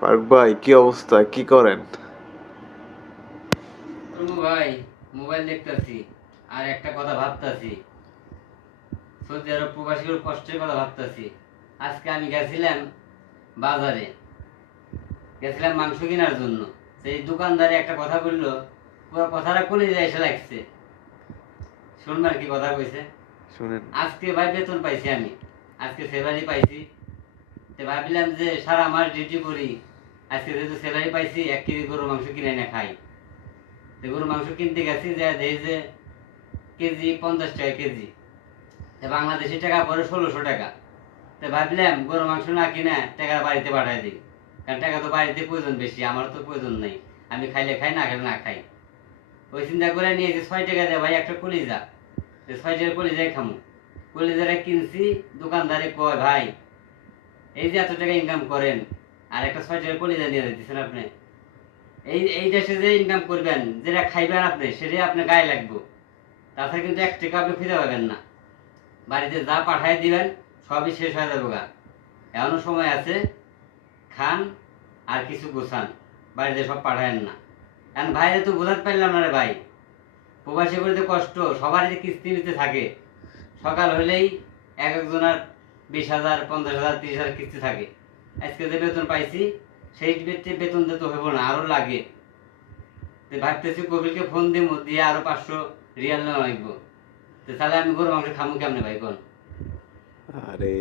ফারুক ভাই, কি অবস্থা? কি করেন? ভাই, মোবাইল দেখতেছি আর একটা কথা ভাবতাছি। সৌদি আরব প্রবাসীর কষ্টের কথা ভাবতাছি। আজকে আমি গেছিলাম বাজারে, গেছিলাম মাংস কেনার জন্য। সেই দোকানদারে একটা কথা বললো, পুরো কথাটা কলিজায় এসে লাগছে। শুনবার কি কথা কইছে? শুনেন। আজকে ভাই বেতন পাইছি আমি, আজকে স্যালারি পাইছি। তো ভাবিলাম যে সারা মাস ডিউটি করি, আজকে যেহেতু স্যালারি পাইছি 1 কেজি গরুর মাংস কিনে এনে খাই। তো গরুর মাংস কিনতে গেছি, যে দেখি যে কেজি 50 টাকা কেজি। বাংলাদেশি টাকা পরে 1600 টাকা। তো ভাবলাম গরু মাংস না কিনে টাকা বাড়িতে পাঠাই দিই, কারণ টাকা তো বাড়িতে প্রয়োজন বেশি, আমার তো প্রয়োজন নেই। আমি খাইলে খাই, না খেলে না খাই। ওই চিন্তা করে নিয়েছি 6 টাকা দেয় ভাই একটা কলিজা, 6 টাকার কলিজাই খামু। কলিজাটা কিনছি, দোকানদারে কয় ভাই এই যে এত টাকা ইনকাম করেন, আর একটা 6 টাকার কলিজা নিয়ে দিচ্ছেন আপনি। এই এই দেশে যে ইনকাম করবেন, যেটা খাইবেন আপনি, সেটাই আপনার গায়ে লাগবে। তাছাড়া কিন্তু 1 টাকা আপনি খুঁজে পাবেন না। বাড়িতে যা পাঠাই দিবেন সবই শেষ হয়ে যাবে গা। এখনো সময় আছে, খান আর কিছু গোছান, বাড়িতে সব পাঠায়েন না। এখন ভাইরে তো বোঝাতে পারলাম না রে ভাই, প্রবাসী করতে কষ্ট, সবারই যে কিস্তি নিতে থাকে। সকাল হলেই এক একজনের 20,000, 50,000, 30,000 কিস্তি থাকে। আজকে যে বেতন পাইছি, সেই বেতন দিতে হইব না, আরো লাগে। ভাবতেছি কবিরকে ফোন দিব, দিয়ে আরো 500 রিয়াল নেওয়া লাগবো। তাহলে আমি গরু মাংস খামু কেমনে ভাই কোন? আরে,